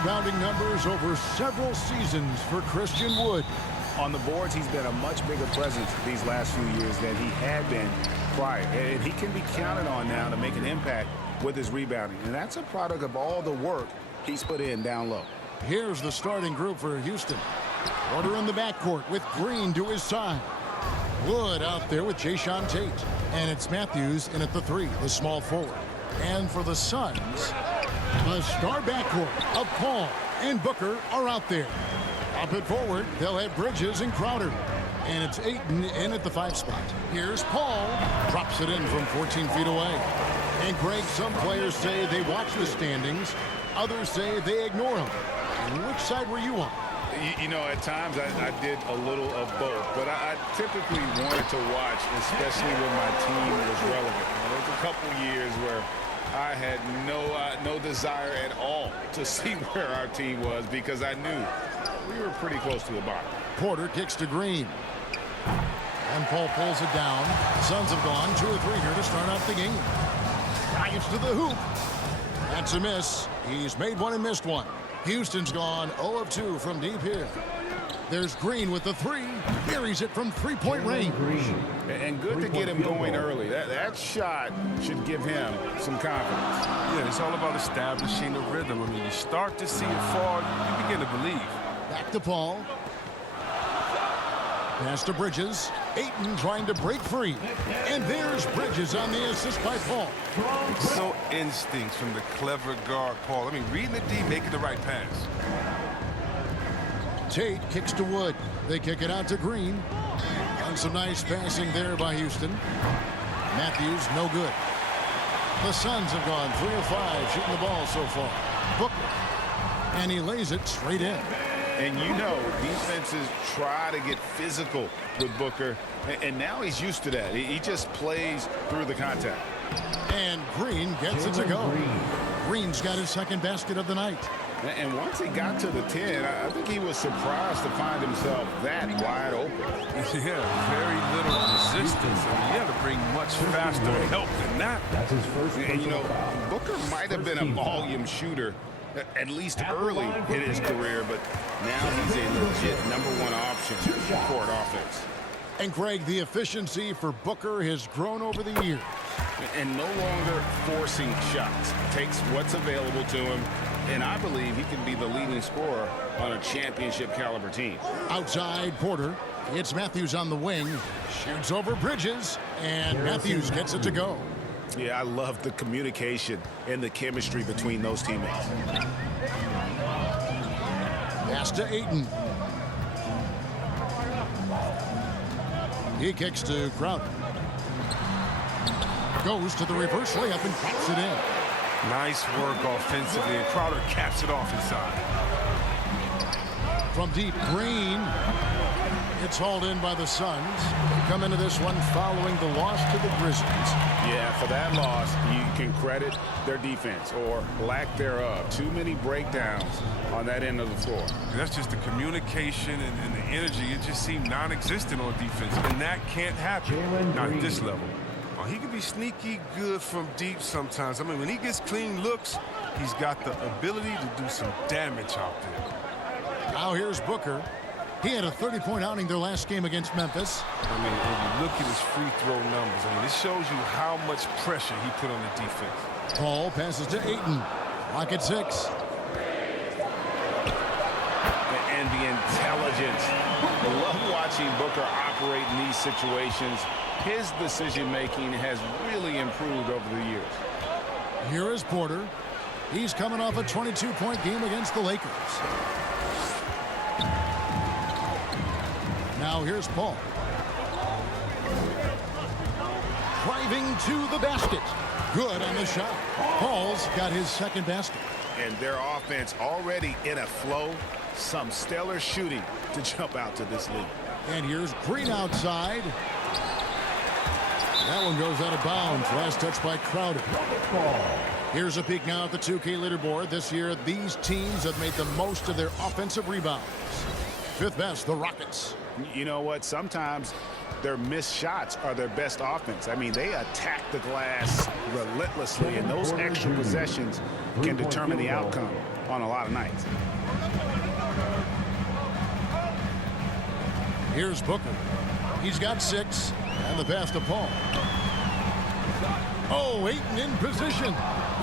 rebounding numbers over several seasons for Christian Wood. On the boards, he's been a much bigger presence these last few years than he had been prior. And he can be counted on now to make an impact with his rebounding. And that's a product of all the work he's put in down low. Here's the starting group for Houston. Porter in the backcourt with Green to his side. Wood out there with Jayshawn Tate. And it's Matthews in at the 3, the small forward. And for the Suns, the star backcourt of Paul and Booker are out there. Up and forward, they'll have Bridges and Crowder. And it's Ayton in at the 5 spot. Here's Paul. Drops it in from 14 feet away. And Greg, some players say they watch the standings. Others say they ignore them. Which side were you on? You know, at times I did a little of both, but I typically wanted to watch, especially when my team was relevant. There was a couple years where I had no desire at all to see where our team was because I knew we were pretty close to the bottom. Porter kicks to Green. And Paul pulls it down. Suns have gone 2 or 3 here to start out the game. Drives to the hoop. That's a miss. He's made one and missed one. Houston's gone 0 of 2 from deep here. There's Green with the 3. Buries it from 3-point range. And good to get him going early. That shot should give him some confidence. Yeah, it's all about establishing the rhythm. I mean, you start to see it fall, you begin to believe. Back to Paul. Pass to Bridges. Ayton trying to break free. And there's Bridges on the assist by Paul. It's so instincts from the clever guard, Paul. I mean, reading the D, making the right pass. Tate kicks to Wood. They kick it out to Green. And some nice passing there by Houston. Matthews, no good. The Suns have gone 3 of 5 shooting the ball so far. Booker. And he lays it straight in. And you know, defenses try to get physical with Booker, and now he's used to that. He just plays through the contact. And Green gets it to go. Green's got his second basket of the night. And once he got to the 10, I think he was surprised to find himself that wide open. Yeah, very little resistance. I mean, you have to bring much faster help than that. That's his first. And, you know, Booker might have been a volume shooter, at least early in his career, but now he's a legit #1 option for court offense. And Greg, the efficiency for Booker has grown over the years. And no longer forcing shots. Takes what's available to him, and I believe he can be the leading scorer on a championship caliber team. Outside, Porter. It's Matthews on the wing. Shoots over Bridges, and Matthews gets it to go. Yeah, I love the communication and the chemistry between those teammates. Pass to Ayton. He kicks to Crowder. Goes to the reverse layup and drops it in. Nice work offensively, and Crowder caps it off inside. From deep, Green. It's hauled in by the Suns. They come into this one following the loss to the Grizzlies. Yeah, for that loss, you can credit their defense or lack thereof. Too many breakdowns on that end of the floor. That's just the communication and the energy. It just seemed non-existent on defense, and that can't happen. Not at this level. Oh, he can be sneaky good from deep sometimes. I mean, when he gets clean looks, he's got the ability to do some damage out there. Now here's Booker. He had a 30-point outing their last game against Memphis. I mean, when you look at his free throw numbers, I mean, it shows you how much pressure he put on the defense. Paul passes to Ayton. Clock at 6. And the intelligence. I love watching Booker operate in these situations. His decision-making has really improved over the years. Here is Porter. He's coming off a 22-point game against the Lakers. Now here's Paul. Driving to the basket. Good on the shot. Paul's got his second basket. And their offense already in a flow. Some stellar shooting to jump out to this lead. And here's Green outside. That one goes out of bounds. Last touch by Crowder. Here's a peek now at the 2K leaderboard. This year, these teams have made the most of their offensive rebounds. Fifth best, the Rockets. You know what? Sometimes their missed shots are their best offense. I mean, they attack the glass relentlessly, and those extra possessions can determine the outcome on a lot of nights. Here's Booker. He's got 6, and the pass to Paul. Oh, Ayton in position.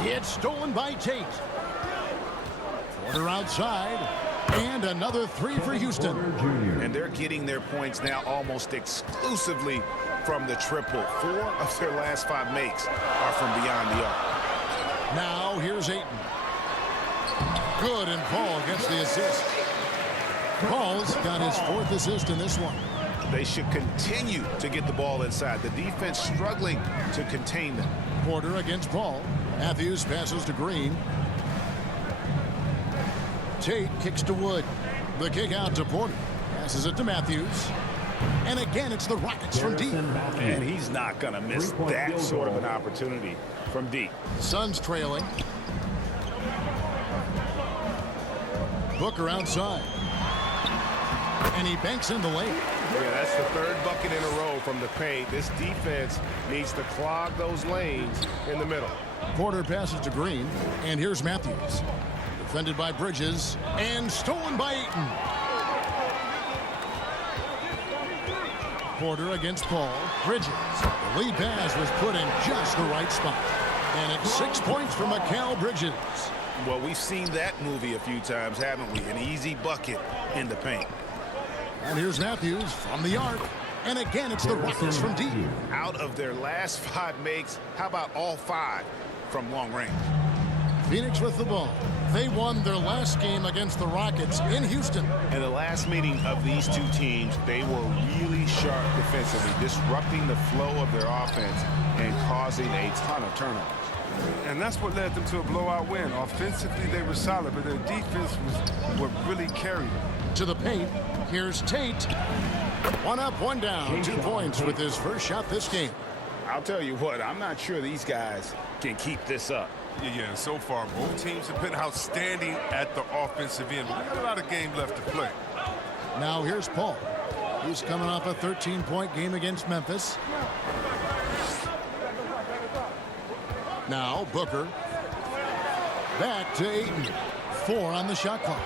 It's stolen by Tate. Porter outside, and another 3 for Houston. And they're getting their points now almost exclusively from the triple. 4 of their last 5 makes are from beyond the arc. Now here's Ayton. Good, and Paul gets the assist. Paul's got his 4th assist in this one. They should continue to get the ball inside. The defense struggling to contain them. Porter against Paul. Matthews passes to Green. Tate kicks to Wood. The kick out to Porter. Passes it to Matthews. And again, it's the Rockets from deep. And he's not going to miss that sort of an opportunity from deep. Suns trailing. Booker outside. And he banks in the lane. Yeah, that's the 3rd bucket in a row from the paint. This defense needs to clog those lanes in the middle. Porter passes to Green. And here's Matthews. Defended by Bridges. And stolen by Ayton. Porter against Paul. Bridges. The lead pass was put in just the right spot. And it's 6 points for Mikal Bridges. Well, we've seen that movie a few times, haven't we? An easy bucket in the paint. And here's Matthews from the arc. And again, it's the Rockets from deep. Out of their last 5 makes, how about all 5 from long range? Phoenix with the ball. They won their last game against the Rockets in Houston. In the last meeting of these 2 teams, they were really sharp defensively, disrupting the flow of their offense and causing a ton of turnovers. And that's what led them to a blowout win. Offensively, they were solid, but their defense was what really carried them. To the paint, here's Tate. 1 up, 1 down. 2 points with his first shot this game. I'll tell you what, I'm not sure these guys can keep this up. Yeah, so far, both teams have been outstanding at the offensive end, but we got a lot of game left to play. Now here's Paul. He's coming off a 13-point game against Memphis. Now Booker. Back to Ayton. 4 on the shot clock.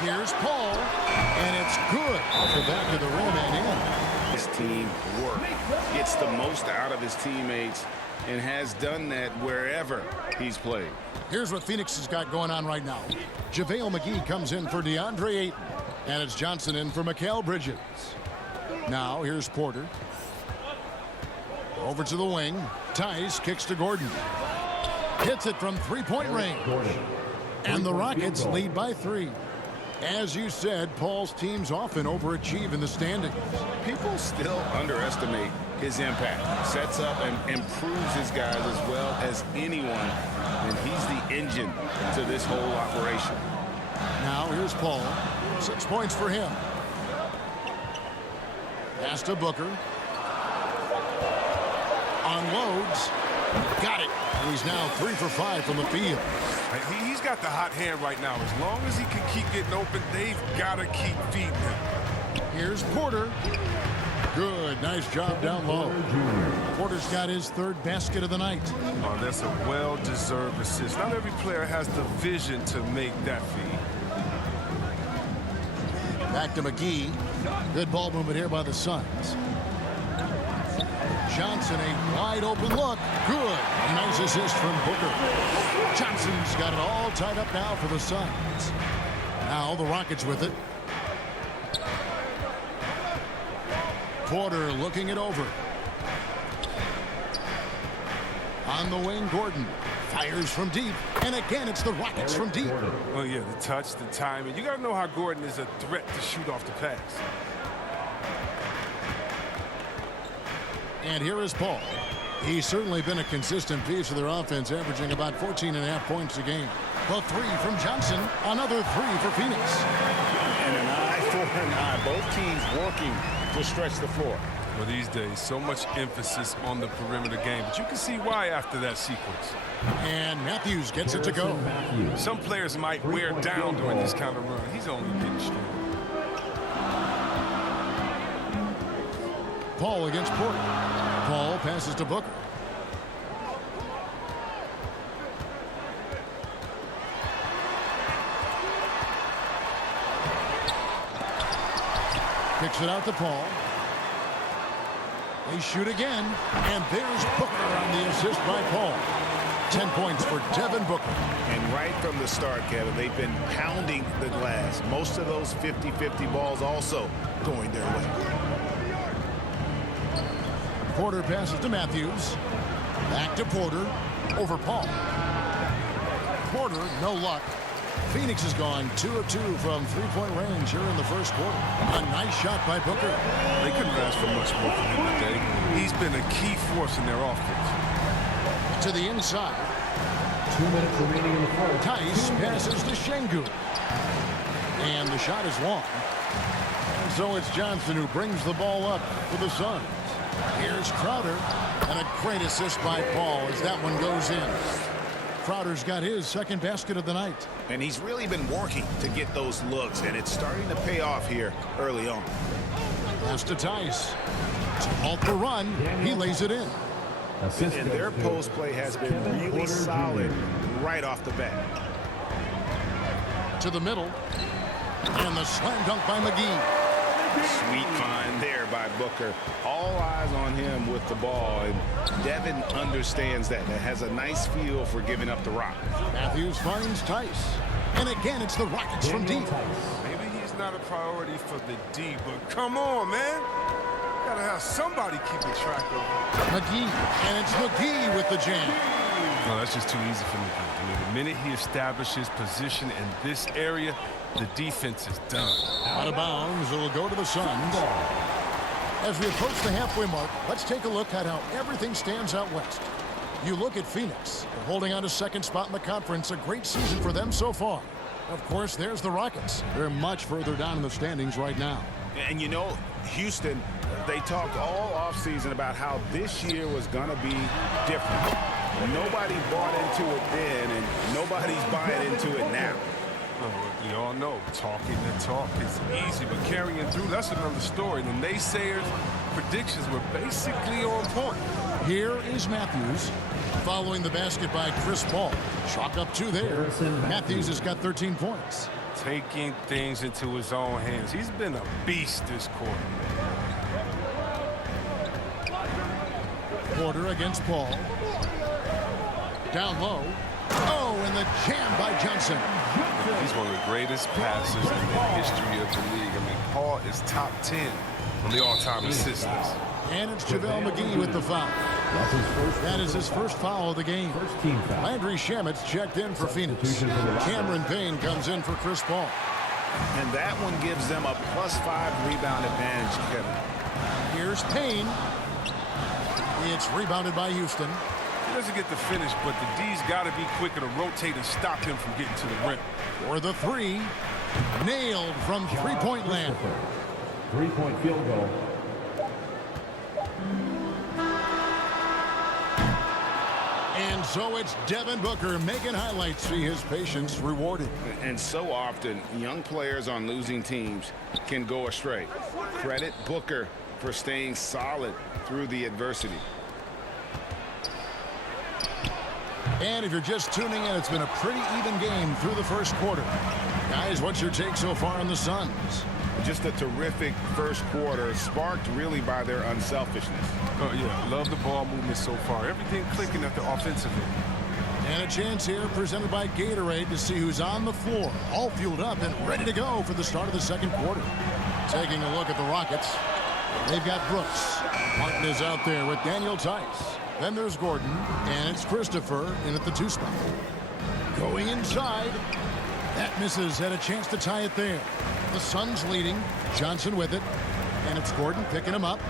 Here's Paul. And it's good off the back of the rim and in. His team work. Gets the most out of his teammates and has done that wherever he's played. Here's what Phoenix has got going on right now. JaVale McGee comes in for DeAndre Ayton. And it's Johnson in for Mikal Bridges. Now here's Porter. Over to the wing. Tice kicks to Gordon. Hits it from 3-point range. And the Rockets lead by 3. As you said, Paul's teams often overachieve in the standings. People still underestimate his impact. Sets up and improves his guys as well as anyone. And he's the engine to this whole operation. Now here's Paul. 6 points for him. Pass to Booker. Unloads. Got it. And he's now 3 for 5 from the field. He's got the hot hand right now. As long as he can keep getting open, they've got to keep feeding him. Here's Porter. Good. Nice job down low. Porter's got his 3rd basket of the night. Oh, that's a well-deserved assist. Not every player has the vision to make that feed. Back to McGee. Good ball movement here by the Suns. Johnson, a wide open look. Good. Nice assist from Booker. Johnson's got it all tied up now for the Suns. Now the Rockets with it. Porter looking it over. On the wing, Gordon fires from deep. And again, it's the Rockets from deep. Oh, yeah, the touch, the timing. You got to know how Gordon is a threat to shoot off the pass. And here is Paul. He's certainly been a consistent piece of their offense, averaging about 14.5 points a game. The 3 from Johnson. Another 3 for Phoenix. And an eye for an eye. Both teams working to stretch the floor. Well, these days, so much emphasis on the perimeter game. But you can see why after that sequence. And Matthews gets it to go. Some players might wear down during this kind of run. He's only getting strong. Paul against Porter. Paul passes to Booker. Kicks it out to Paul. They shoot again, and there's Booker on the assist by Paul. 10 points for Devin Booker. And right from the start, Kevin, they've been pounding the glass. Most of those 50-50 balls also going their way. Porter passes to Matthews. Back to Porter. Over Paul. Porter, no luck. Phoenix has gone 2 of 2 from three-point range here in the first quarter. A nice shot by Booker. They couldn't ask for much more from him today. He's been a key force in their offense. To the inside. 2 minutes remaining in the fourth. Tice passes to Şengün. And the shot is long. And so it's Johnson who brings the ball up for the Suns. Here's Crowder. And a great assist by Paul as that one goes in. Crowder's got his second basket of the night. And he's really been working to get those looks, and it's starting to pay off here early on. Pass to Tice. To halt the run. He lays it in. And their post play has been really solid right off the bat. To the middle. And the slam dunk by McGee. Sweet find there by Booker. All eyes on him with the ball, and Devin understands that. That has a nice feel for giving up the rock. Matthews finds Tice. And again, it's the Rockets from deep. Maybe he's not a priority for the D, but come on, man. Gotta have somebody keeping track of him. McGee. And it's McGee with the jam. No, that's just too easy for McGee. I mean, the minute he establishes position in this area, the defense is done. Out of bounds, it'll go to the Suns. As we approach the halfway mark, let's take a look at how everything stands out west. You look at Phoenix. They're holding on to second spot in the conference. A great season for them so far. Of course, there's the Rockets. They're much further down in the standings right now. And you know, Houston, they talked all offseason about how this year was going to be different. Nobody bought into it then, and nobody's buying into it now. We all know talking the talk is easy, but carrying through, that's another story. The naysayers' predictions were basically on point. Here is Matthews following the basket by Chris Paul. Chalk up 2 there. Matthews has got 13 points. Taking things into his own hands. He's been a beast this quarter. Porter against Paul. Down low. Oh, and the jam by Johnson. He's one of the greatest passers in the history of the league. I mean, Paul is top 10 on the all-time assist list. And it's JaVale McGee with the foul. That is his first foul of the game. Landry Shamet's checked in for Phoenix. Cameron Payne comes in for Chris Paul. And that one gives them a +5 rebound advantage, Kevin. Here's Payne. It's rebounded by Houston. He doesn't get the finish, but the D's got to be quicker to rotate and stop him from getting to the rim. For the 3. Nailed from three-point land. 3-point field goal. And so it's Devin Booker making highlights. See his patience rewarded. And so often, young players on losing teams can go astray. Credit Booker for staying solid through the adversity. And if you're just tuning in, it's been a pretty even game through the first quarter. Guys, what's your take so far on the Suns? Just a terrific first quarter, sparked really by their unselfishness. Oh, yeah, love the ball movement so far. Everything clicking at the offensive end. And a chance here presented by Gatorade to see who's on the floor, all fueled up and ready to go for the start of the second quarter. Taking a look at the Rockets, they've got Brooks. Martin is out there with Daniel Tice. Then there's Gordon, and it's Christopher in at the 2 spot. Going inside. That misses. Had a chance to tie it there. The Suns leading. Johnson with it. And it's Gordon picking him up.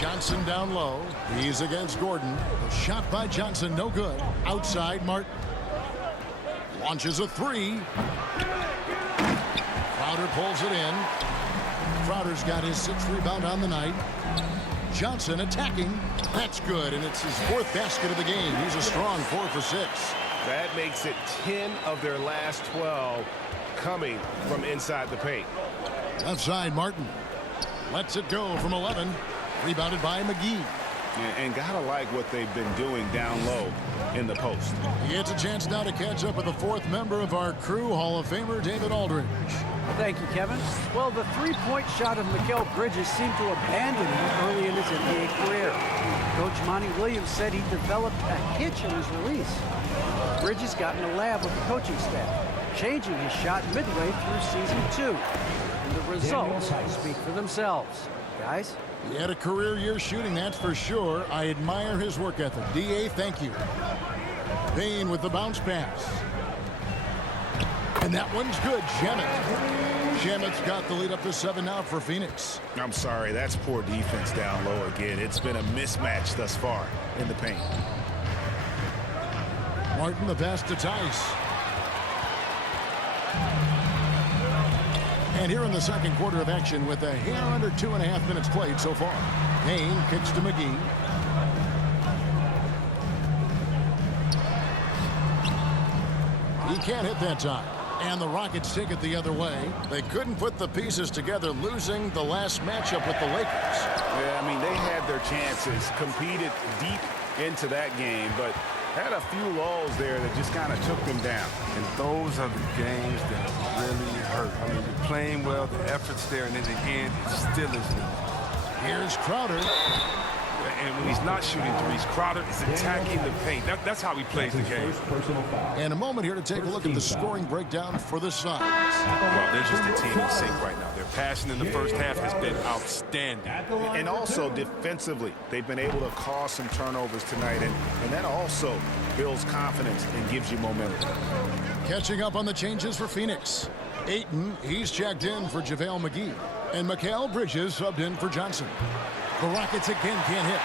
Johnson down low. He's against Gordon. The shot by Johnson, no good. Outside, Martin. Launches a 3. Crowder pulls it in. Crowder's got his 6th rebound on the night. Johnson attacking. That's good, and it's his 4th basket of the game. He's a strong 4 for 6. That makes it 10 of their last 12 coming from inside the paint. Left side, Martin. Lets it go from 11. Rebounded by McGee. And gotta like what they've been doing down low in the post. He gets a chance now to catch up with the fourth member of our crew, Hall of Famer David Aldridge. Thank you, Kevin. Well, the three-point shot of Mikal Bridges seemed to abandon him early in his NBA career. Coach Monty Williams said he developed a hitch in his release. Bridges got in the lab with the coaching staff, changing his shot midway through season 2. And the results speak for themselves. Guys? He had a career year shooting, that's for sure. I admire his work ethic. D.A., thank you. Payne with the bounce pass. And that one's good. Shamet's got the lead up to 7 now for Phoenix. I'm sorry, that's poor defense down low again. It's been a mismatch thus far in the paint. Martin the pass to Tice. And here in the second quarter of action with a hair under 2.5 minutes played so far. Payne kicks to McGee. He can't hit that time. And the Rockets take it the other way. They couldn't put the pieces together, losing the last matchup with the Lakers. Yeah, I mean, they had their chances, competed deep into that game, but had a few lulls there that just kind of took them down. And those are the games that really hurt. I mean, you're playing well, the effort's there, and in the end, it still isn't. Here's Crowder. And when he's not shooting threes, Crowder is attacking the paint. That's how he plays the game. And a moment here to take a look at the scoring breakdown for the Suns. Well, they're just a team in sync right now. Their passing in the first half has been outstanding. And also defensively, they've been able to cause some turnovers tonight, and that also builds confidence and gives you momentum. Catching up on the changes for Phoenix. Ayton, he's checked in for JaVale McGee. And Mikal Bridges subbed in for Johnson. The Rockets again can't hit.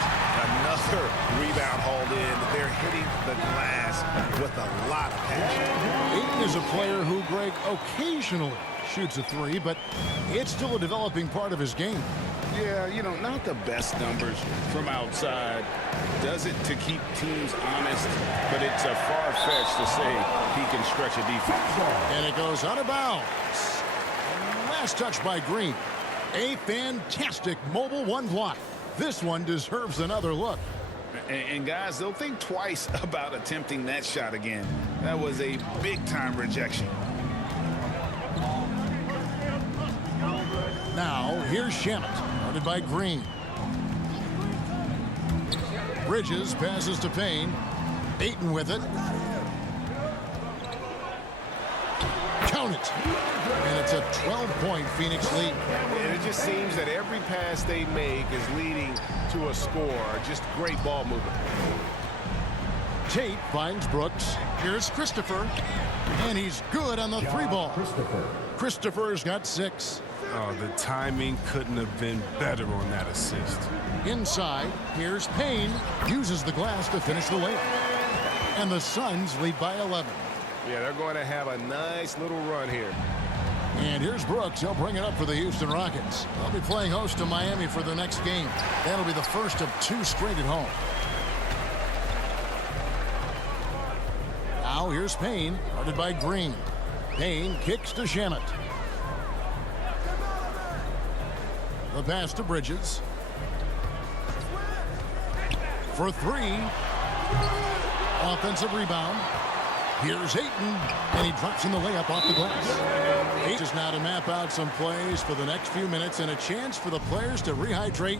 Another rebound hauled in. They're hitting the glass with a lot of passion. Ayton is a player who, Greg, occasionally shoots a three, but it's still a developing part of his game. Yeah, you know, not the best numbers from outside. Does it to keep teams honest, but it's a far-fetch to say he can stretch a defense. And it goes out of bounds. Last touch by Green. A fantastic mobile one block. This one deserves another look. And guys, they'll think twice about attempting that shot again. That was a big-time rejection. Now, here's Shamet, guarded by Green. Bridges passes to Payne. Ayton with it. Count it. And it's a 12-point Phoenix lead. And it just seems that every pass they make is leading to a score. Just great ball movement. Tate finds Brooks. Here's Christopher. And he's good on the three ball. Christopher's got 6. Oh, the timing couldn't have been better on that assist. Inside, here's Payne. Uses the glass to finish the layup. And the Suns lead by 11. Yeah, they're going to have a nice little run here. And here's Brooks. He'll bring it up for the Houston Rockets. They'll be playing host to Miami for their next game. That'll be the first of 2 straight at home. Now here's Payne, guarded by Green. Payne kicks to Shamet. The pass to Bridges. For 3. Offensive rebound. Here's Ayton, and he drops in the layup off the glass. Ayton is now to map out some plays for the next few minutes and a chance for the players to rehydrate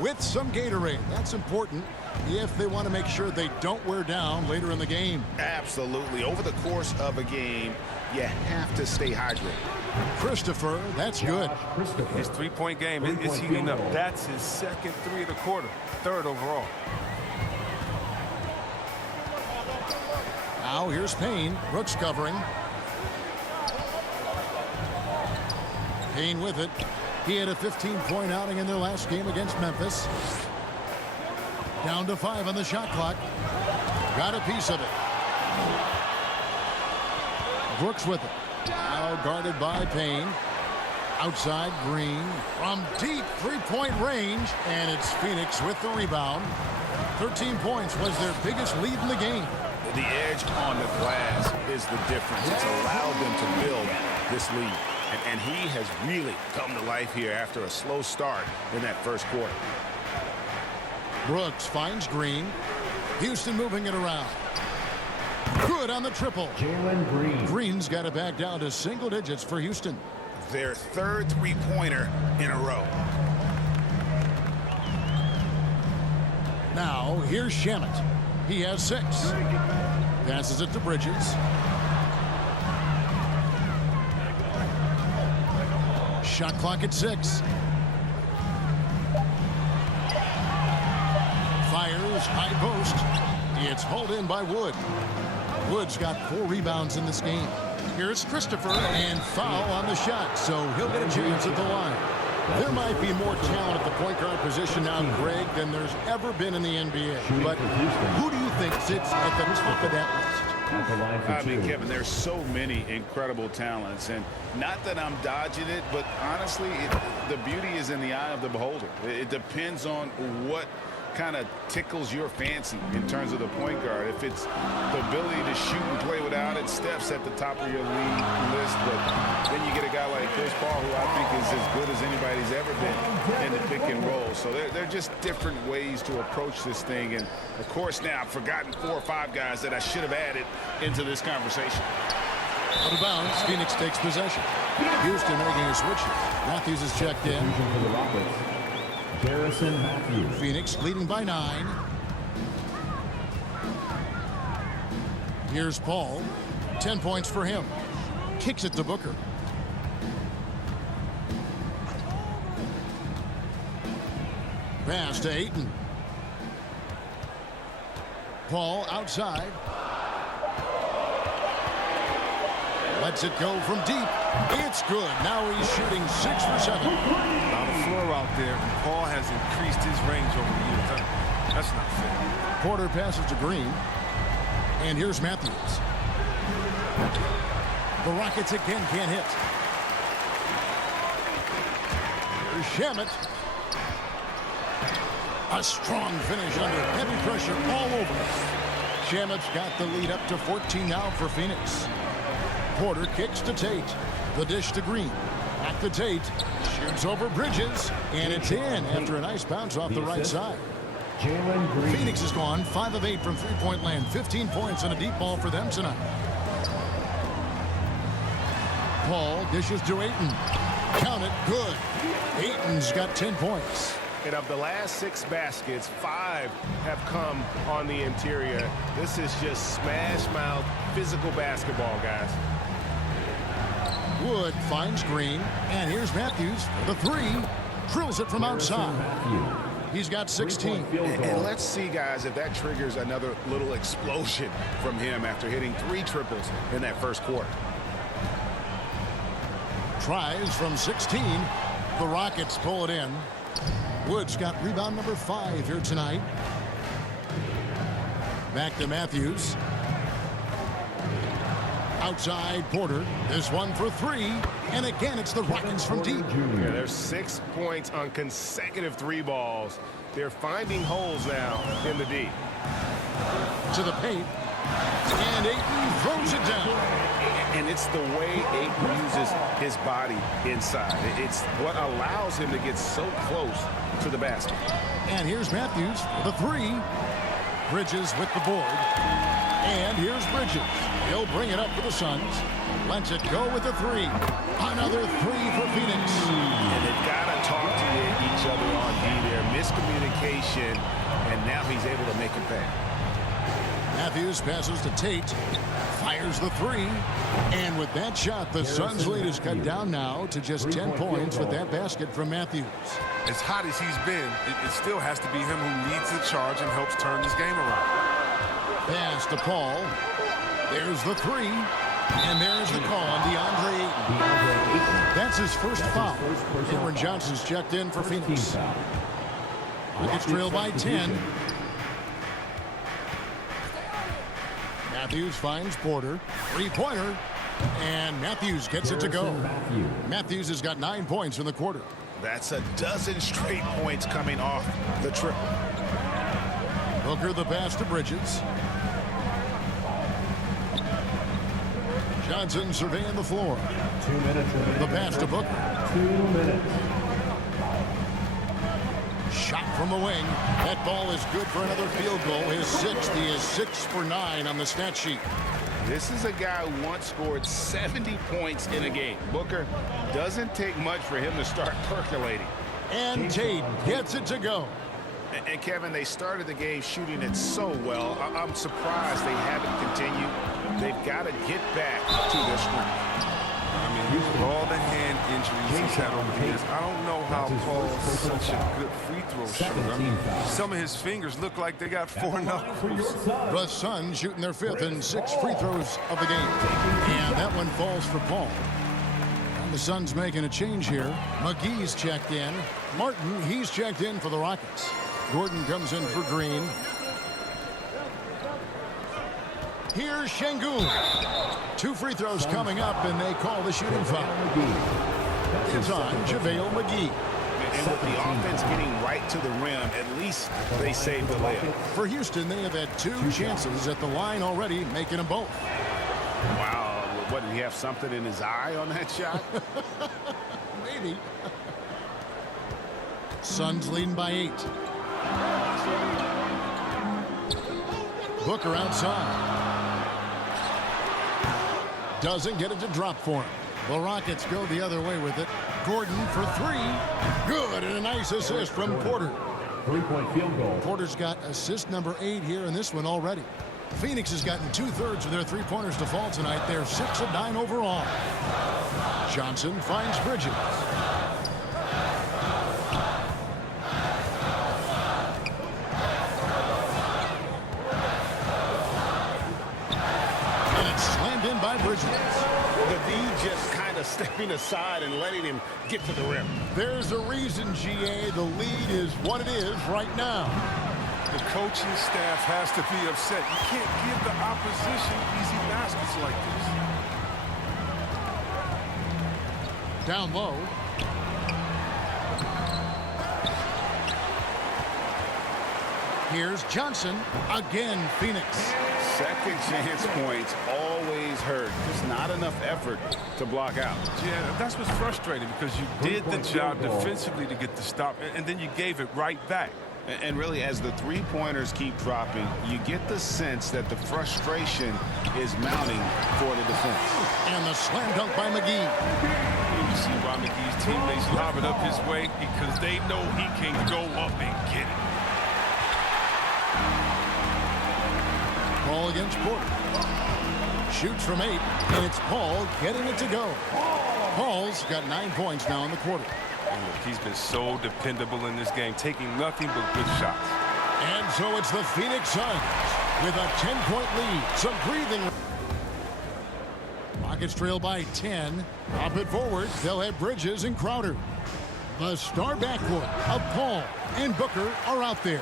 with some Gatorade. That's important if they want to make sure they don't wear down later in the game. Absolutely. Over the course of a game, you have to stay hydrated. Christopher, that's good. His three-point game is heating up. That's his second 3 of the quarter, 3rd overall. Now here's Payne. Brooks covering. Payne with it. He had a 15-point outing in their last game against Memphis. Down to 5 on the shot clock. Got a piece of it. Brooks with it. Now guarded by Payne. Outside Green. From deep 3-point range. And it's Phoenix with the rebound. 13 points was their biggest lead in the game. The edge on the glass is the difference. It's allowed them to build this lead. And he has really come to life here after a slow start in that first quarter. Brooks finds Green. Houston moving it around. Good on the triple. Jalen Green. Green's got it back down to single digits for Houston. Their third three-pointer in a row. Now, here's Shamet. He has 6. Passes it to Bridges. Shot clock at 6. Fires, high post. It's hauled in by Wood. Wood's got 4 rebounds in this game. Here's Christopher, and foul on the shot, so he'll get a chance at the line. There might be more talent at the point guard position now, Greg, than there's ever been in the NBA. But who do you think sits at the top of that list? I mean, Kevin, there's so many incredible talents, and not that I'm dodging it, but honestly, the beauty is in the eye of the beholder. It depends on what kind of tickles your fancy in terms of the point guard. If it's the ability to shoot and play without it, Steph's at the top of your league list, but then you get a guy like Chris Paul, who I think is as good as anybody's ever been in the pick and roll. So they're just different ways to approach this thing, and of course now I've forgotten 4 or 5 guys that I should have added into this conversation. Out of bounds, Phoenix takes possession. Houston making a switch. Matthews is checked in. Phoenix leading by 9. Here's Paul. 10 points for him. Kicks it to Booker. Pass to Ayton. Paul outside. Lets it go from deep. It's good. Now he's shooting 6 for 7. On the floor out there, and Paul has increased his range over the years. That's not fair. Porter passes to Green. And here's Matthews. The Rockets again can't hit. Here's Shamet. A strong finish under heavy pressure all over. Shamet's got the lead up to 14 now for Phoenix. Porter kicks to Tate. The dish to Green. Back to Tate. Shoots over Bridges. And it's in after a nice bounce off the right side. Phoenix has gone 5 of 8 from three-point land. 15 points and a deep ball for them tonight. Paul dishes to Ayton. Count it. Good. Ayton's got 10 points. And of the last 6 baskets, 5 have come on the interior. This is just smash mouth physical basketball, guys. Wood finds Green, and here's Matthews for the 3. Drills it from outside. He's got 16. And let's see, guys, if that triggers another little explosion from him after hitting 3 triples in that first quarter. Tries from 16. The Rockets pull it in. Wood's got rebound number 5 here tonight. Back to Matthews. Outside Porter. This one for 3. And again, it's the Rockets from deep. Yeah, there's 6 points on consecutive 3 balls. They're finding holes now in the D. To the paint. And Ayton throws it down. And it's the way Ayton uses his body inside. It's what allows him to get so close to the basket. And here's Matthews for the 3. Bridges with the board. And here's Bridges. He'll bring it up for the Suns. Lets it go with the 3. Another 3 for Phoenix. And they've got to talk to each other on D there. Miscommunication. And now he's able to make it pay. Matthews passes to Tate. Fires the 3. And with that shot, the Suns' lead is cut down now to just 10 points with that basket from Matthews. As hot as he's been, it still has to be him who leads the charge and helps turn this game around. Pass to Paul. There's the 3. And there's the call on DeAndre Ayton. That's his first foul. Aaron Johnson's checked in for Phoenix. Rockets trail by 10. Matthews finds Porter. 3-pointer. And Matthews gets it to go. Matthews has got 9 points in the quarter. That's a dozen straight points coming off the triple. Booker the pass to Bridges. Johnson surveying the floor. 2 minutes remaining. The pass to Booker. 2 minutes. Shot from the wing. That ball is good for another field goal. His sixth. He is 6 for 9 on the stat sheet. This is a guy who once scored 70 points in a game. Booker, doesn't take much for him to start percolating. And Tate gets it to go. And Kevin, they started the game shooting it so well. I'm surprised they haven't continued. They've got to get back to their strength. I mean, with all the hand injuries he's had over the years, I don't know how Paul's such a good free throw shooter. I mean, some of his fingers look like they got 4 knuckles. The Suns shooting their 5th and 6th free throws of the game. And that one falls for Paul. And the Suns making a change here. McGee's checked in. Martin, he's checked in for the Rockets. Gordon comes in for Green. Here's Şengün. 2 free throws coming up, and they call the shooting foul. It's on JaVale McGee. And with the offense getting right to the rim, at least they saved the layup. For Houston, they have had 2 chances at the line already, making them both. Wow. What, did he have something in his eye on that shot? Maybe. Suns leading by 8. Booker outside. Doesn't get it to drop for him. The Rockets go the other way with it. Gordon for 3. Good, and a nice assist from Porter. 3-point field goal. Porter's got assist number 8 here in this one already. Phoenix has gotten 2/3 of their 3-pointers to fall tonight. They're 6 of 9 overall. Johnson finds Bridges. By Bridges. The D just kind of stepping aside and letting him get to the rim. There's a reason, GA. The lead is what it is right now. The coaching staff has to be upset. You can't give the opposition easy baskets like this. Down low. Here's Johnson. Again, Phoenix. Second chance points always hurt. Just not enough effort to block out. Yeah, that's what's frustrating because you did the job defensively to get the stop, and then you gave it right back. And really, as the 3-pointers keep dropping, you get the sense that the frustration is mounting for the defense. And the slam dunk by McGee. You see why McGee's teammates lob it up his way because they know he can go up and get it. Paul against Porter. Shoots from 8, and it's Paul getting it to go. Paul's got 9 points now in the quarter. And look, he's been so dependable in this game, taking nothing but good shots. And so it's the Phoenix Suns with a 10-point lead. Some breathing. Rockets trail by 10. Up it forward. They'll have Bridges and Crowder. The star backcourt of Paul and Booker are out there.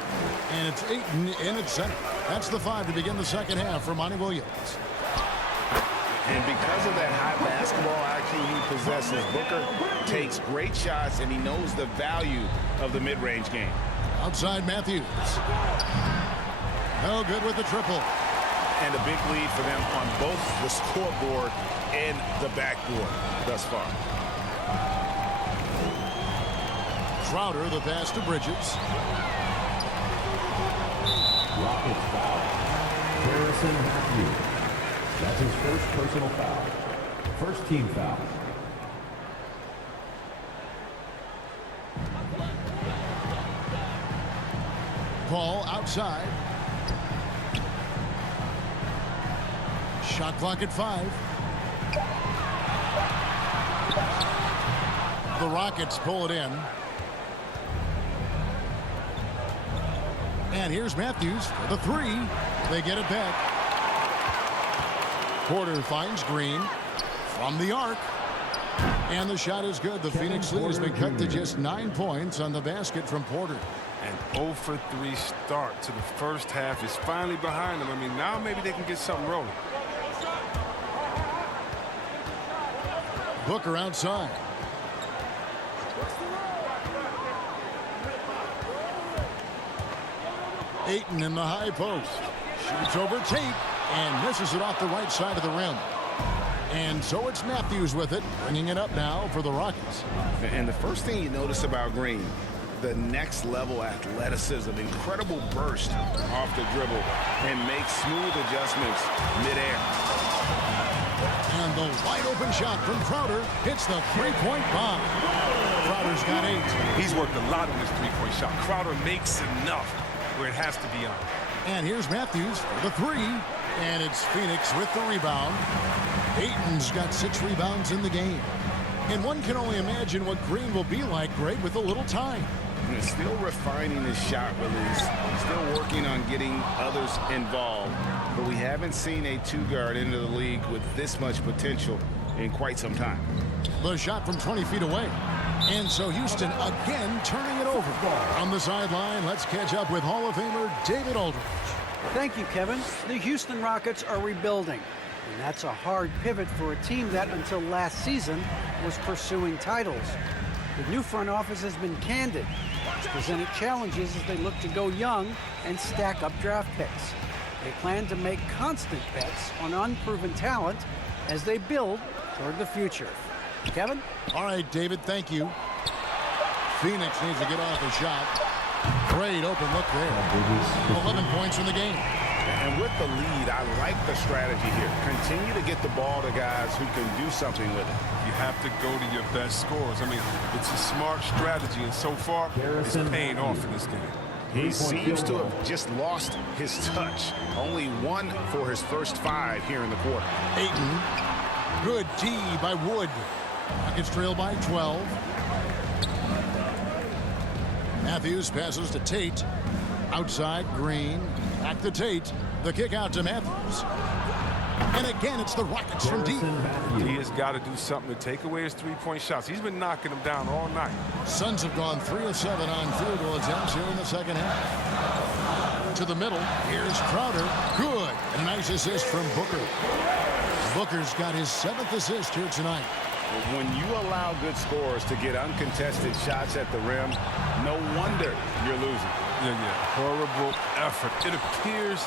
And it's Ayton in at center. That's the 5 to begin the second half for Monty Williams. And because of that high basketball IQ he possesses, Booker takes great shots, and he knows the value of the mid-range game. Outside Matthews. No good with the triple. And a big lead for them on both the scoreboard and the backboard thus far. Crowder, the pass to Bridges. Rockets foul. Harrison Matthews. That's his first personal foul. First team foul. Paul outside. Shot clock at 5. The Rockets pull it in. And here's Matthews for the 3. They get it back. Porter finds Green from the arc. And the shot is good. The Phoenix lead has been cut to just 9 points on the basket from Porter. An 0 for 3 start to the first half is finally behind them. I mean, now maybe they can get something rolling. Booker outside. Ayton in the high post. Shoots over Tate and misses it off the right side of the rim. And so it's Matthews with it, bringing it up now for the Rockets. And the first thing you notice about Green, the next level athleticism, incredible burst off the dribble, and makes smooth adjustments midair. And the wide open shot from Crowder hits the three-point bomb. Crowder's got 8. He's worked a lot on this three-point shot. Crowder makes enough where it has to be on. And here's Matthews for the 3. And it's Phoenix with the rebound. Ayton's got 6 rebounds in the game. And one can only imagine what Green will be like, Greg, with a little time. And still refining his shot release. Still working on getting others involved. But we haven't seen a two-guard into the league with this much potential in quite some time. The shot from 20 feet away. And so Houston again turning it over. On the sideline, let's catch up with Hall of Famer David Aldridge. Thank you, Kevin. The Houston Rockets are rebuilding. And that's a hard pivot for a team that until last season was pursuing titles. The new front office has been candid. It's presented challenges as they look to go young and stack up draft picks. They plan to make constant bets on unproven talent as they build toward the future. Kevin? All right, David, thank you. Phoenix needs to get off a shot. Great open look there. 11 points in the game. And with the lead, I like the strategy here. Continue to get the ball to guys who can do something with it. You have to go to your best scorers. I mean, it's a smart strategy, and so far, it's paying off in this game. He seems to have just lost his touch. Only 1 for his first 5 here in the quarter. Ayton. Good D by Wood. Rockets trail by 12. Matthews passes to Tate. Outside, Green. Back to Tate. The kick out to Matthews. And again, it's the Rockets from deep. He has got to do something to take away his three-point shots. He's been knocking them down all night. Suns have gone 3 of 7 on field goal attempts here in the second half. To the middle. Here's Crowder. Good. And a nice assist from Booker. Booker's got his 7th assist here tonight. When you allow good scorers to get uncontested shots at the rim, no wonder you're losing. Yeah. Horrible effort. It appears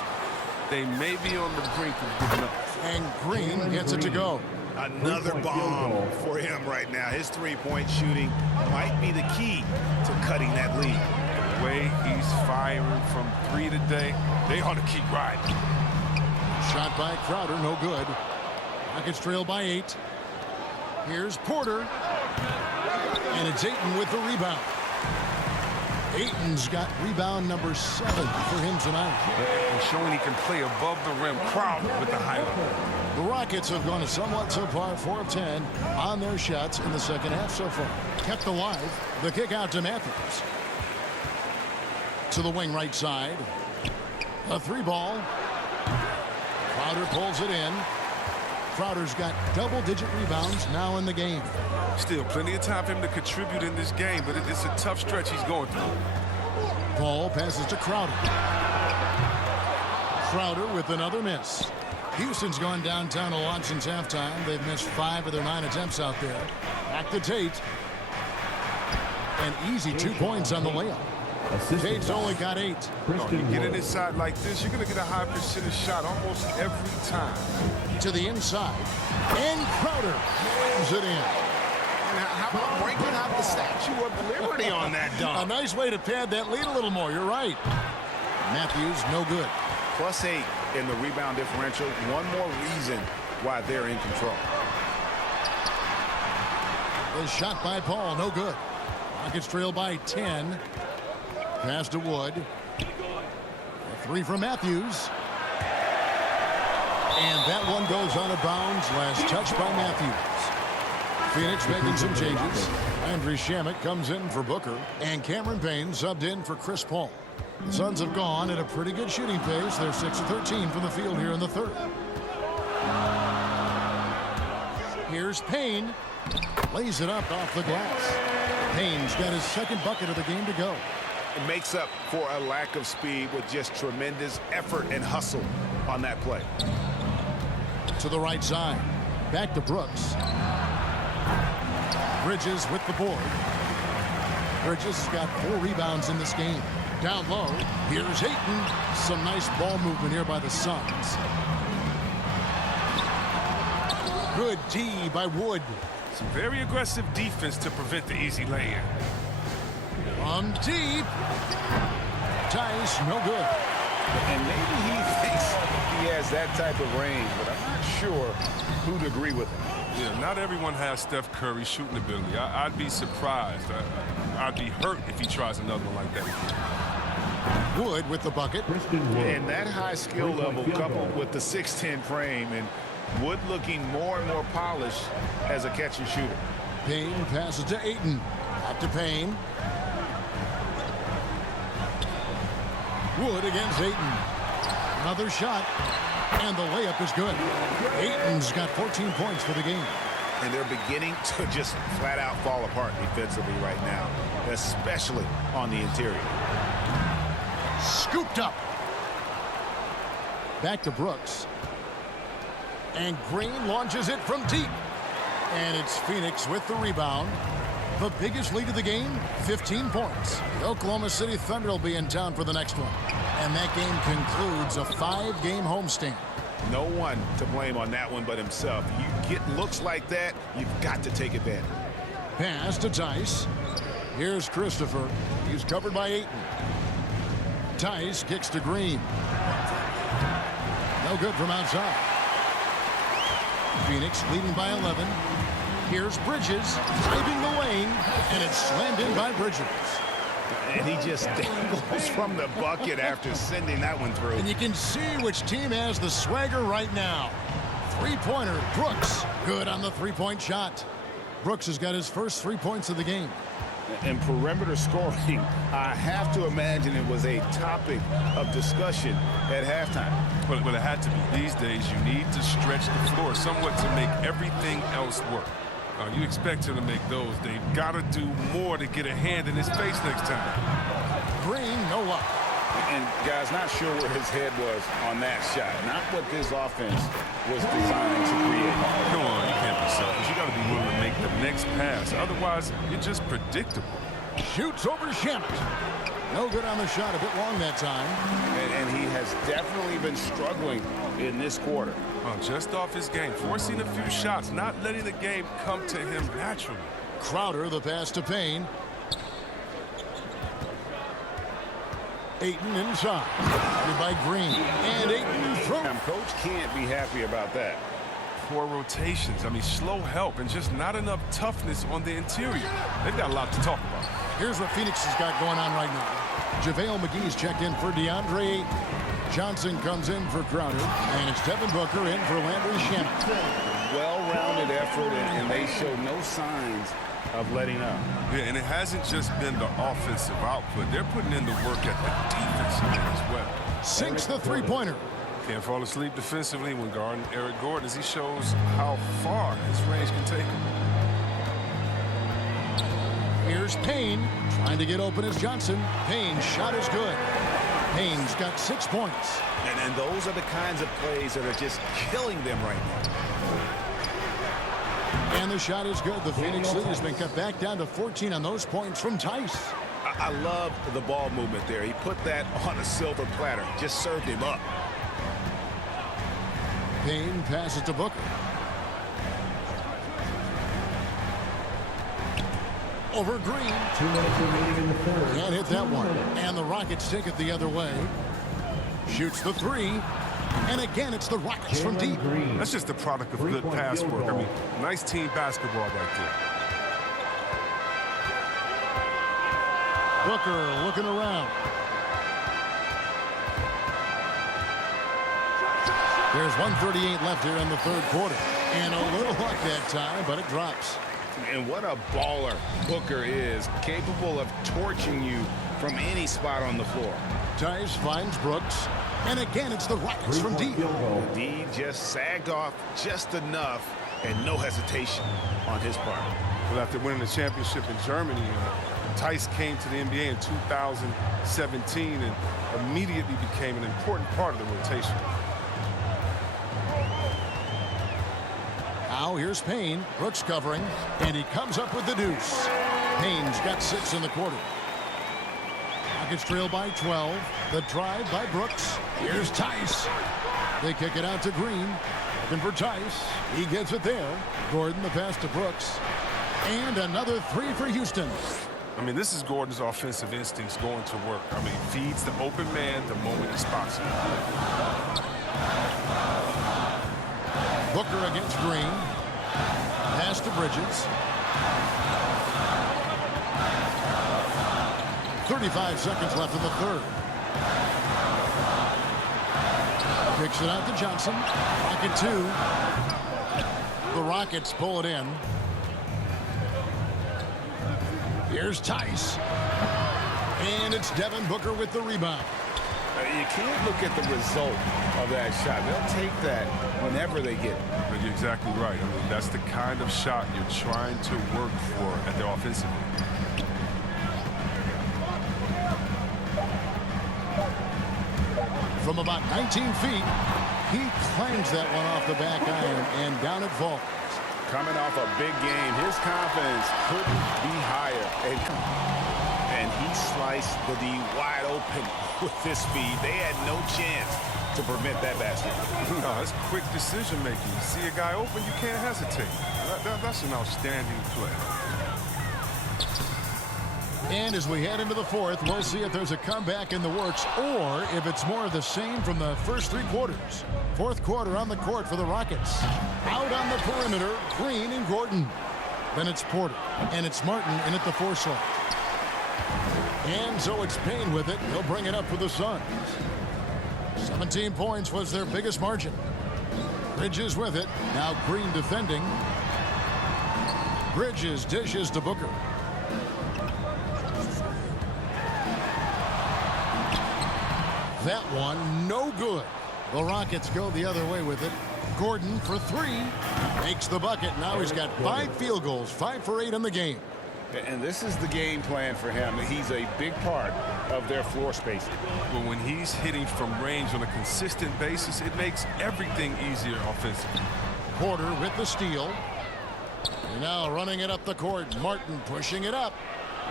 they may be on the brink of giving up. And Green gets it to go. Another bomb for him right now. His three-point shooting might be the key to cutting that lead. The way he's firing from 3 today, they ought to keep riding. Shot by Crowder, no good. Rockets trail by 8. Here's Porter. And it's Ayton with the rebound. Ayton's got rebound number 7 for him tonight. And showing he can play above the rim. Crowder with the highlight. The Rockets have gone somewhat so far, 4 of 10 on their shots in the second half so far. Kept alive. The kick out to Matthews. To the wing right side. A 3-ball. Crowder pulls it in. Crowder's got double-digit rebounds now in the game. Still plenty of time for him to contribute in this game, but it's a tough stretch he's going through. Ball passes to Crowder. Crowder with another miss. Houston's gone downtown a lot since halftime. They've missed 5 of their 9 attempts out there. Back to Tate. An easy 2 points on the layup. Tate's only got 8. You get it inside like this, you're going to get a high percentage shot almost every time. To the inside. And Crowder slams it in. And how about breaking out the Statue of Liberty on that dunk? A nice way to pad that lead a little more. You're right. Matthews, no good. +8 in the rebound differential. One more reason why they're in control. The shot by Paul, no good. Rockets trail by 10. Pass to Wood. A 3 from Matthews. And that one goes out of bounds. Last touch by Matthews. Phoenix making some changes. Landry Shamet comes in for Booker. And Cameron Payne subbed in for Chris Paul. The Suns have gone at a pretty good shooting pace. They're 6 of 13 from the field here in the third. Here's Payne. Lays it up off the glass. Payne's got his 2nd bucket of the game to go. It makes up for a lack of speed with just tremendous effort and hustle on that play. To the right side. Back to Brooks. Bridges with the board. Bridges has got 4 rebounds in this game. Down low. Here's Ayton. Some nice ball movement here by the Suns. Good D by Wood. Some very aggressive defense to prevent the easy lay-in. From deep. Tice, no good. And maybe he thinks he has that type of range, but I'm not sure who'd agree with him. Yeah, not everyone has Steph Curry's shooting ability. I'd be surprised. I'd be hurt if he tries another one like that. Wood with the bucket. And that high skill level coupled with the 6'10 frame and Wood looking more and more polished as a catch and shooter. Payne passes to Ayton. Back to Payne. Wood against Ayton. Another shot. And the layup is good. Ayton's got 14 points for the game. And they're beginning to just flat out fall apart defensively right now, especially on the interior. Scooped up. Back to Brooks. And Green launches it from deep. And it's Phoenix with the rebound. The biggest lead of the game, 15 points. The Oklahoma City Thunder will be in town for the next one. And that game concludes a 5-game homestand. No one to blame on that one but himself. You get looks like that, you've got to take advantage. Pass to Tice. Here's Christopher. He's covered by Ayton. Tice kicks to Green. No good from outside. Phoenix leading by 11. Here's Bridges driving the lane, and it's slammed in by Bridges. And he just dangles from the bucket after sending that one through. And you can see which team has the swagger right now. Three-pointer, Brooks. Good on the three-point shot. Brooks has got his first 3 points of the game. And perimeter scoring, I have to imagine it was a topic of discussion at halftime. But it had to be. These days, you need to stretch the floor somewhat to make everything else work. You expect him to make those. They've got to do more to get a hand in his face next time. Green, no luck. And, guys, not sure where his head was on that shot. Not what this offense was designed to create. Come on, you can't be selfish. You got to be willing to make the next pass. Otherwise, you're just predictable. Shoots over Shamet. No good on the shot. A bit long that time. And he has definitely been struggling in this quarter. Just off his game, forcing a few shots, not letting the game come to him naturally. Crowder, the pass to Payne. Ayton inside. Guarded by Green. And Ayton throws. Coach can't be happy about that. Poor rotations. I mean, slow help and just not enough toughness on the interior. They've got a lot to talk about. Here's what Phoenix has got going on right now. JaVale McGee's checked in for DeAndre Ayton. Johnson comes in for Crowder. And it's Devin Booker in for Landry Shamet. Well-rounded effort, and they show no signs of letting up. Yeah, and it hasn't just been the offensive output. They're putting in the work at the defensive end as well. Sinks the three-pointer. Can't fall asleep defensively when guarding Eric Gordon as he shows how far his range can take him. Here's Payne trying to get open as Johnson. Payne's shot is good. Payne's got 6 points. And those are the kinds of plays that are just killing them right now. And the shot is good. The Phoenix lead has been cut back down to 14 on those points from Tice. I love the ball movement there. He put that on a silver platter. Just served him up. Payne passes to Booker. Over Green. 2 minutes remaining in the third. Can't hit that one. And the Rockets take it the other way. Shoots the three. And again, it's the Rockets from deep. That's just the product of good pass work. I mean, nice team basketball right there. Booker looking around. There's 1:38 left here in the third quarter. And a little luck that time, but it drops. And what a baller Booker is, capable of torching you from any spot on the floor. Tice finds Brooks. And again, it's the Rockets from deep. D just sagged off just enough, and no hesitation on his part. Well, after winning the championship in Germany, Tice came to the NBA in 2017 and immediately became an important part of the rotation. Now here's Payne. Brooks covering, and he comes up with the deuce. Payne's got 6 in the quarter. Rockets trail by 12. The drive by Brooks. Here's Tice. They kick it out to Green. Looking for Tice. He gets it there. Gordon, the pass to Brooks. And another three for Houston. I mean, this is Gordon's offensive instincts going to work. I mean, feeds the open man the moment he spots him. Booker against Green. Pass to Bridges. 35 seconds left in the third. Kicks it out to Johnson. Pocket two. The Rockets pull it in. Here's Tice. And it's Devin Booker with the rebound. You can't look at the result of that shot. They'll take that whenever they get it. But you're exactly right. I mean, that's the kind of shot you're trying to work for at the offensive end. From about 19 feet, he clangs that one off the back iron, and down it falls. Coming off a big game, his confidence couldn't be higher. And he sliced the D wide open with this speed. They had no chance to prevent that basket. No, it's quick decision making. You see a guy open, you can't hesitate. That's an outstanding play. And as we head into the fourth, we'll see if there's a comeback in the works or if it's more of the same from the first three quarters. Fourth quarter on the court for the Rockets. Out on the perimeter, Green and Gordon. Then it's Porter, and it's Martin in at the 4 slot. And so it's Payne with it. He'll bring it up for the Suns. 17 points was their biggest margin. Bridges with it. Now Green defending. Bridges dishes to Booker. That one, no good. The Rockets go the other way with it. Gordon for three. Makes the bucket. Now he's got 5 field goals, 5 for 8 in the game. And this is the game plan for him. He's a big part of their floor spacing. But when he's hitting from range on a consistent basis, it makes everything easier offensively. Porter with the steal. And now running it up the court. Martin pushing it up.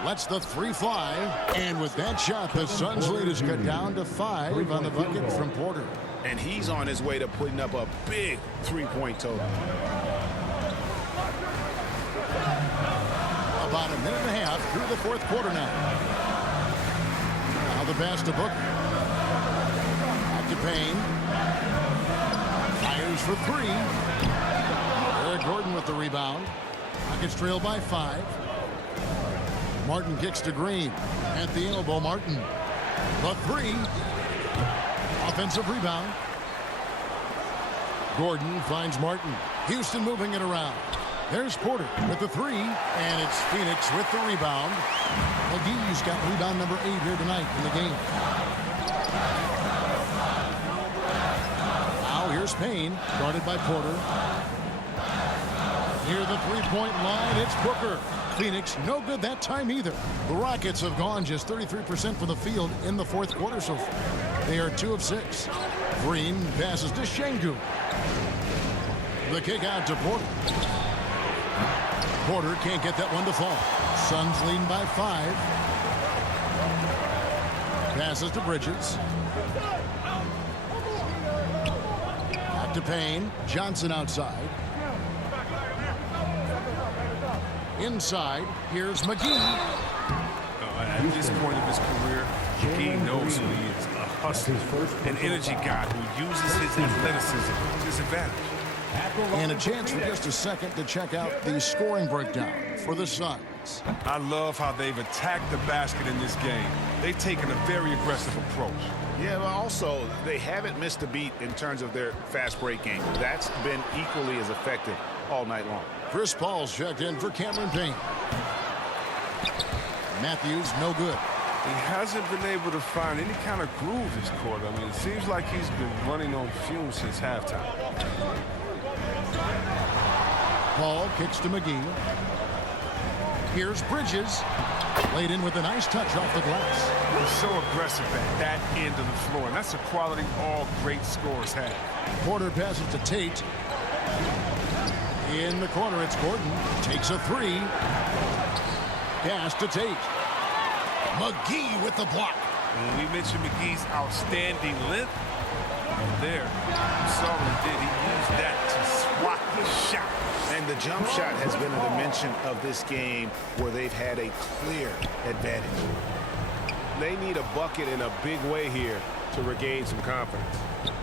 Lets the three fly. And with that shot, the Suns' lead is cut down to 5 on the bucket from Porter. And he's on his way to putting up a big three-point total. About a minute and a half through the fourth quarter now. Now the pass to Booker. Back to Payne. Fires for 3. Eric Gordon with the rebound. Rockets trail by 5. Martin kicks to Green. At the elbow, Martin. The 3. Offensive rebound. Gordon finds Martin. Houston moving it around. There's Porter with the 3. And it's Phoenix with the rebound. McGee's got rebound number 8 here tonight in the game. Now here's Payne, guarded by Porter. Near the three-point line, it's Booker. Phoenix, no good that time either. The Rockets have gone just 33% from the field in the fourth quarter so far. They are 2 of 6. Green passes to Şengün. The kick out to Porter. Porter can't get that one to fall. Suns leading by 5. Passes to Bridges. Back to Payne. Johnson outside. Inside, here's McGee. At this point of his career, McGee knows who he is. A hustler, an energy guy who uses his athleticism to his advantage. And a chance for just a second to check out the scoring breakdown for the Suns. I love how they've attacked the basket in this game. They've taken a very aggressive approach. Yeah, but also, they haven't missed a beat in terms of their fast break game. That's been equally as effective all night long. Chris Paul's checked in for Cameron Payne. Matthews, no good. He hasn't been able to find any kind of groove this quarter. I mean, it seems like he's been running on fumes since halftime. Paul kicks to McGee. Here's Bridges. Laid in with a nice touch off the glass. He's so aggressive at that end of the floor, and that's a quality all great scorers have. Porter passes to Tate. In the corner, it's Gordon. Takes a 3. Pass to Tate. McGee with the block. When we mentioned McGee's outstanding length, there, you saw what he did. He used that The jump shot has been a dimension of this game where they've had a clear advantage. They need a bucket in a big way here to regain some confidence.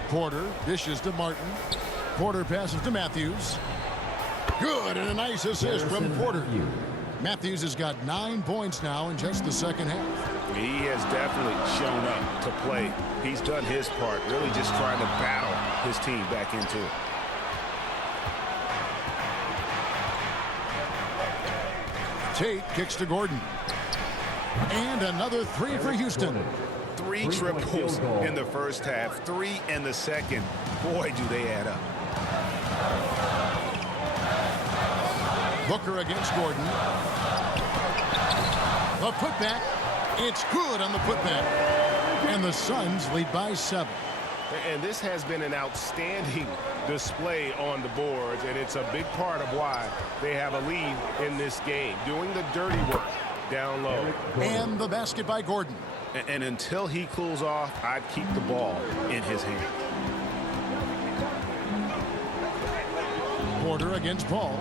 Porter dishes to Martin. Porter passes to Matthews. Good, and a nice assist from Porter. Matthews has got 9 points now in just the second half. He has definitely shown up to play. He's done his part, really just trying to battle his team back into it. Tate kicks to Gordon. And another three for Houston. 3 triples in the first half, 3 in the second. Boy, do they add up. Booker against Gordon. A putback. It's good on the putback. And the Suns lead by 7. And this has been an outstanding display on the boards, and it's a big part of why they have a lead in this game, doing the dirty work down low. And the basket by Gordon. And until he cools off, I'd keep the ball in his hand. Porter against Paul.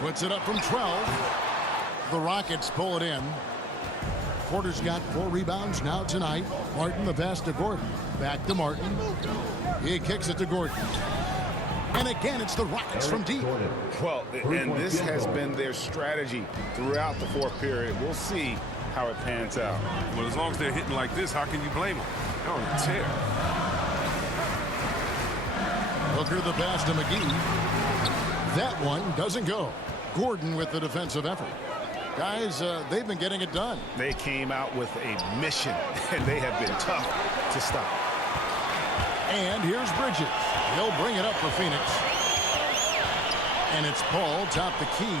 Puts it up from 12. The Rockets pull it in. Porter's got 4 rebounds now tonight. Martin the pass to Gordon. Back to Martin. He kicks it to Gordon. And again, it's the Rockets from deep. Well, and this has been their strategy throughout the fourth period. We'll see how it pans out. Well, as long as they're hitting like this, how can you blame them? They're on a tear. Booker the pass to McGee. That one doesn't go. Gordon with the defensive effort. Guys, they've been getting it done. They came out with a mission, and they have been tough to stop. And here's Bridges. He'll bring it up for Phoenix. And it's Paul top the key.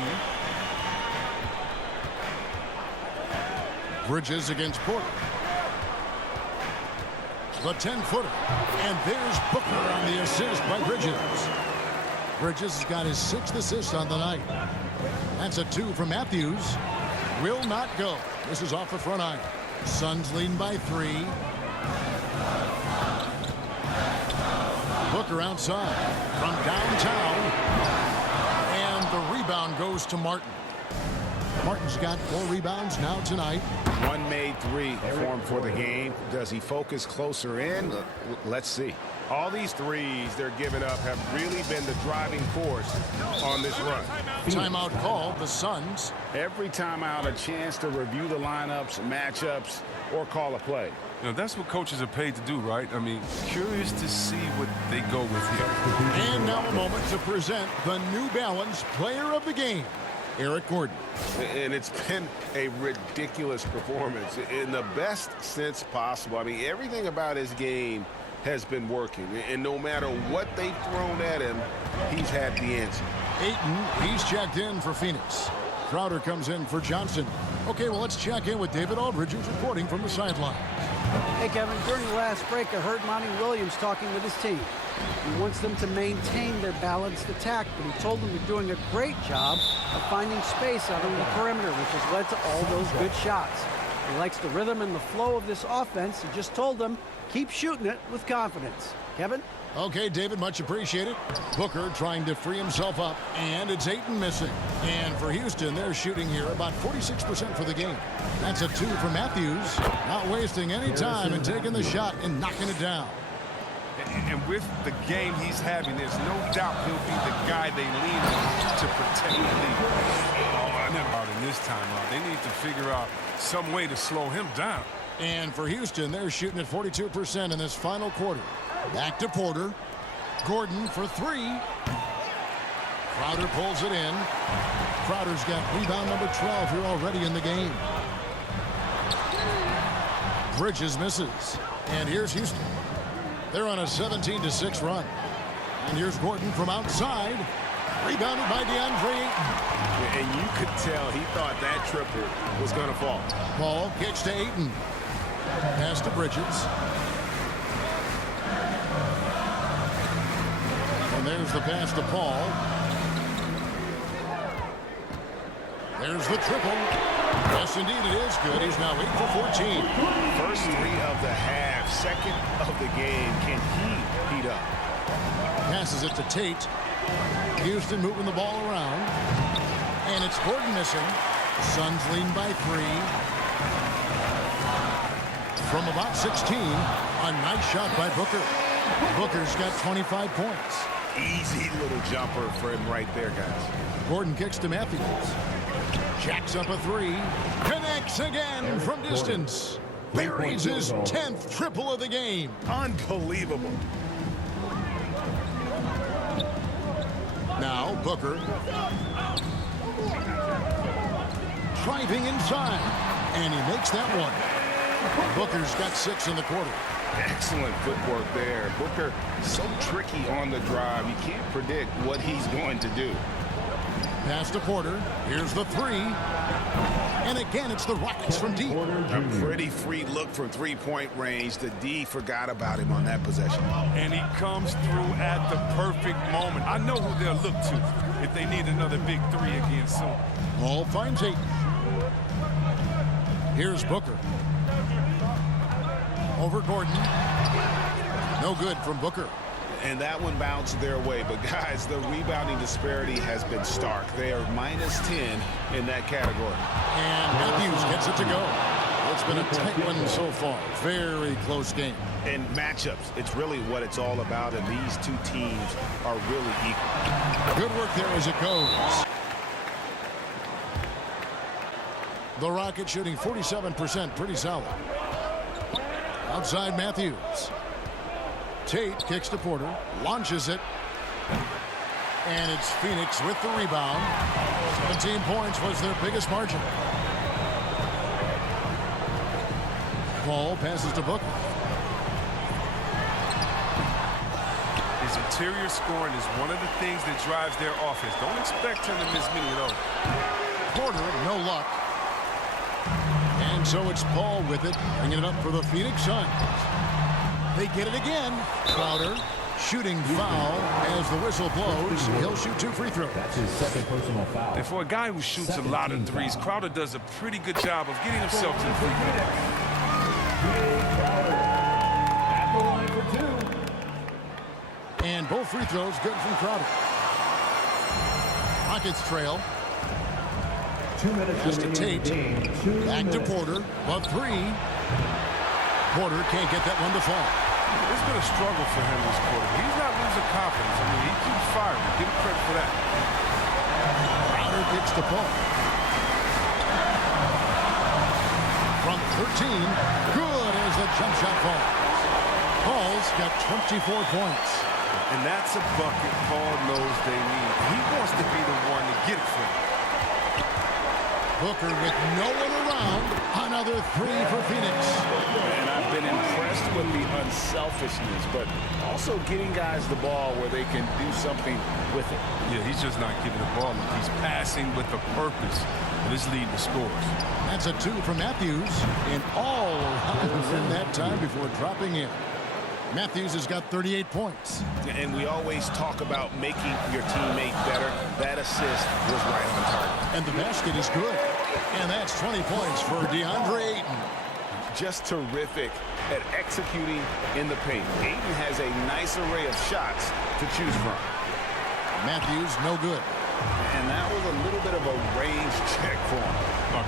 Bridges against Porter. The 10-footer. And there's Booker on the assist by Bridges. Bridges has got his 6th assist on the night. That's a 2 from Matthews. Will not go. This is off the front iron. Suns leading by 3. Booker outside from downtown. And the rebound goes to Martin. Martin's got 4 rebounds now tonight. 1 made 3 formed for the game. Does he focus closer in? Let's see. All these threes they're giving up have really been the driving force on this run. Timeout called, the Suns. Every timeout, a chance to review the lineups, matchups, or call a play. You know, that's what coaches are paid to do, right? I mean, curious to see what they go with here. And now a moment to present the New Balance Player of the Game, Eric Gordon. And it's been a ridiculous performance in the best sense possible. I mean, everything about his game has been working, and no matter what they've thrown at him, he's had the answer. Ayton, he's checked in for Phoenix. Crowder comes in for Johnson. Okay, well, let's check in with David Aldridge, who's reporting from the sideline. Hey, Kevin, during the last break, I heard Monty Williams talking with his team. He wants them to maintain their balanced attack, but he told them they're doing a great job of finding space out on the perimeter, which has led to all those good shots. He likes the rhythm and the flow of this offense. He just told them, keep shooting it with confidence. Kevin? Okay, David, much appreciated. Booker trying to free himself up, and it's Ayton missing. And for Houston, they're shooting here about 46% for the game. That's a 2 for Matthews. Not wasting any time and taking the shot and knocking it down. And with the game he's having, there's no doubt he'll be the guy they lean on to protect the lead. Oh, I never thought in this time out. They need to figure out some way to slow him down. And for Houston, they're shooting at 42% in this final quarter. Back to Porter. Gordon for 3. Crowder pulls it in. Crowder's got rebound number 12 here already in the game. Bridges misses. And here's Houston. They're on a 17-6 run. And here's Gordon from outside. Rebounded by DeAndre Ayton. And you could tell he thought that triple was going to fall. Paul kicks to Ayton. Pass to Bridges. And there's the pass to Paul. There's the triple. Yes, indeed, it is good. He's now 8 for 14. First 3 of the half, second of the game. Can he heat up? Passes it to Tate. Houston moving the ball around. And it's Gordon missing. Suns lead by 3. From about 16, a nice shot by Booker. Booker's got 25 points. Easy little jumper for him right there, guys. Gordon kicks to Matthews. Jacks up a 3. Connects again from distance. Buries his 10th triple of the game. Unbelievable. Now Booker. Driving inside. And he makes that one. Booker's got 6 in the quarter. Excellent footwork there. Booker, so tricky on the drive. You can't predict what he's going to do. Pass to Porter. Here's the 3. And again, it's the Rockets from deep. A pretty free look from three-point range. The D forgot about him on that possession. And he comes through at the perfect moment. I know who they'll look to if they need another big 3 again soon. Ball finds Ayton. Here's Booker. Over Gordon. No good from Booker. And that one bounced their way. But, guys, the rebounding disparity has been stark. They are -10 in that category. And Matthews gets it to go. It's been a tight one so far. Very close game. And matchups, it's really what it's all about. And these two teams are really equal. Good work there as it goes. The Rockets shooting 47%. Pretty solid. Outside Matthews. Tate kicks to Porter. Launches it. And it's Phoenix with the rebound. 17 points was their biggest margin. Ball passes to Booker. His interior scoring is one of the things that drives their offense. Don't expect him to miss many of those. Porter, no luck. And so it's Paul with it, bringing it up for the Phoenix Suns. They get it again. Crowder, shooting foul as the whistle blows. He'll shoot 2 free throws. That's his second personal foul. And for a guy who shoots a lot of threes, Crowder does a pretty good job of getting himself to the free throw. At the line for 2. And both free throws good from Crowder. Rockets trail. 2 minutes Just a remaining in Tate. the game. 2 Back to minutes. Porter. Above 3. Porter can't get that one to fall. It's been a struggle for him this quarter. He's not losing confidence. I mean, he keeps firing. Give him credit for that. Crowder kicks to Paul. From 13. Good as the jump shot falls. Paul's got 24 points. And that's a bucket Paul knows they need. He wants to be the one to get it for them. Booker with no one around. Another 3 for Phoenix. And I've been impressed with the unselfishness, but also getting guys the ball where they can do something with it. Yeah, he's just not giving the ball. He's passing with a purpose. And it's leading to scores. That's a 2 from Matthews. And all around in that time before dropping in. Matthews has got 38 points. And we always talk about making your teammate better. That assist was right on target. And the basket is good. And that's 20 points for DeAndre Ayton. Just terrific at executing in the paint. Ayton has a nice array of shots to choose from. Matthews, no good. And that was a little bit of a range check for him.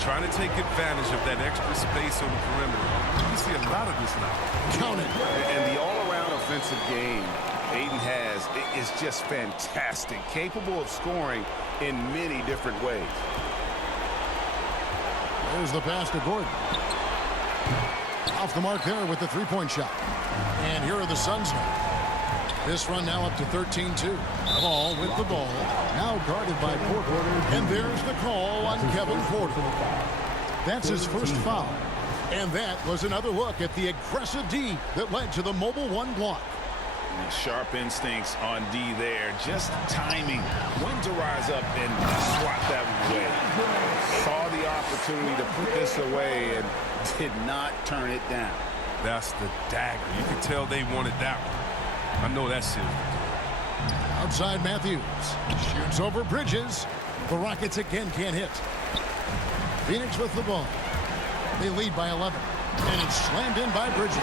Trying to take advantage of that extra space on the perimeter. You see a lot of this now. Count it. And the all-around offensive game Ayton has is just fantastic. Capable of scoring in many different ways. There's the pass to Gordon. Off the mark there with the three-point shot. And here are the Suns now. This run now up to 13-2. Paul with the ball. Now guarded by Porter. And there's the call on Kevin Porter. That's his first foul. And that was another look at the aggressive D that led to the mobile 1 block. Sharp instincts on D there. Just timing when to rise up and swat that one away. Saw the opportunity to put this away and did not turn it down. That's the dagger. You can tell they wanted that one. I know that's it. Outside Matthews. Shoots over Bridges. The Rockets again can't hit. Phoenix with the ball. They lead by 11. And it's slammed in by Bridges.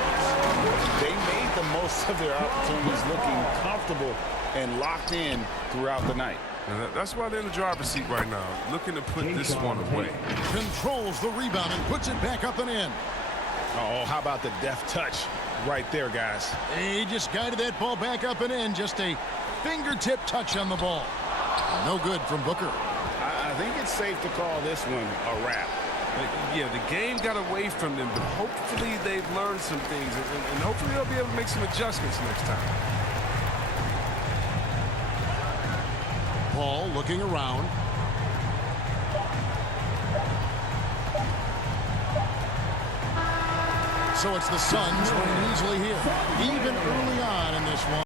They made the most of their opportunities, looking comfortable and locked in throughout the night. And that's why they're in the driver's seat right now, looking to put this one away. Controls the rebound and puts it back up and in. Oh, how about the deft touch right there, guys? He just guided that ball back up and in. Just a fingertip touch on the ball. No good from Booker. I think it's safe to call this one a wrap. Yeah, the game got away from them, but hopefully they've learned some things, and hopefully they'll be able to make some adjustments next time. Paul looking around. So it's the Suns winning easily here, even early on in this one.